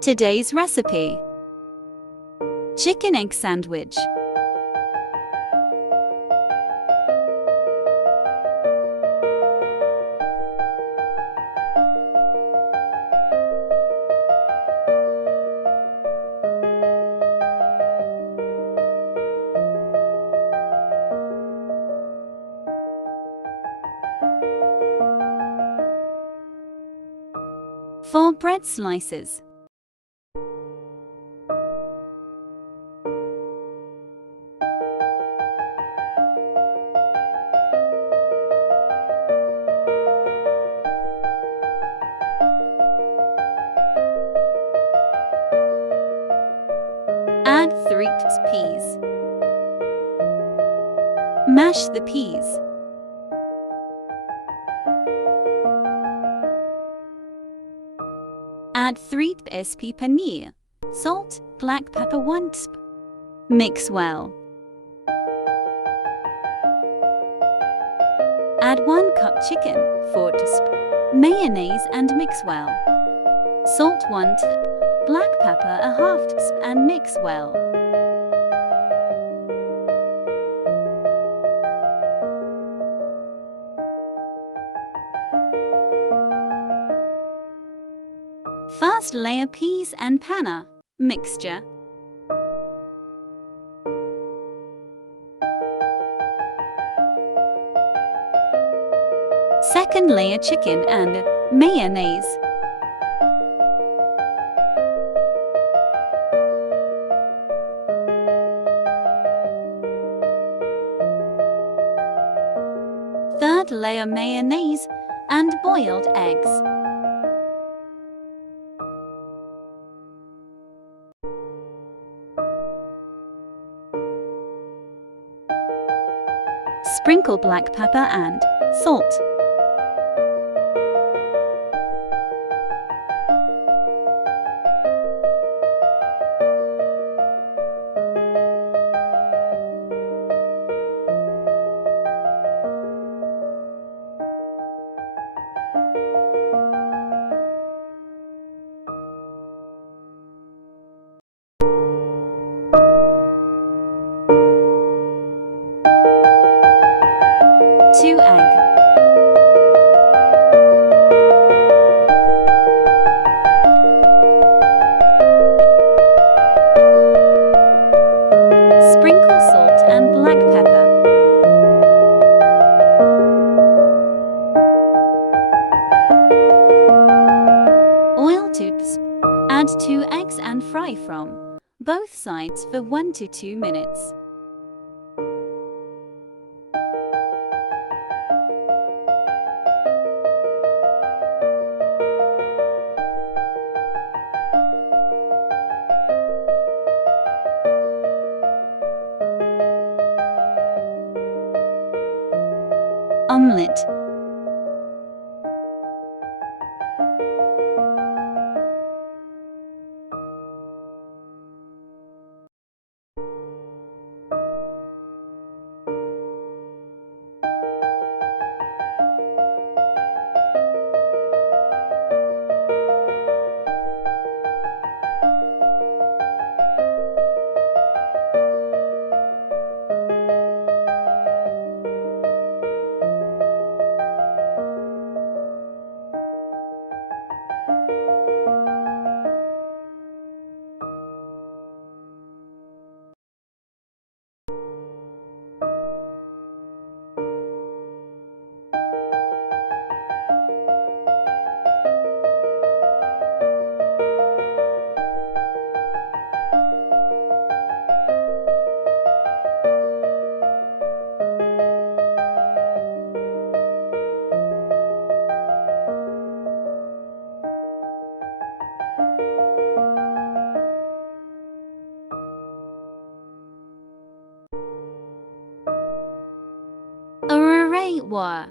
Today's recipe: chicken egg sandwich. Four bread slices. Add 3 peas. Mash the peas. Add 3 tbsp panir, salt, black pepper 1 tsp. Mix well. Add 1 cup chicken, 4 tsp. Mayonnaise and mix well. Salt 1 tsp. Black pepper a half tsp and mix well. First layer peas and panir mixture. Second layer chicken and mayonnaise. Third layer mayonnaise and boiled eggs. Sprinkle black pepper and salt. Two egg. Sprinkle salt and black pepper. Oil 2 tsp. Add 2 eggs and fry from both sides for 1 to 2 minutes. Omelette. War.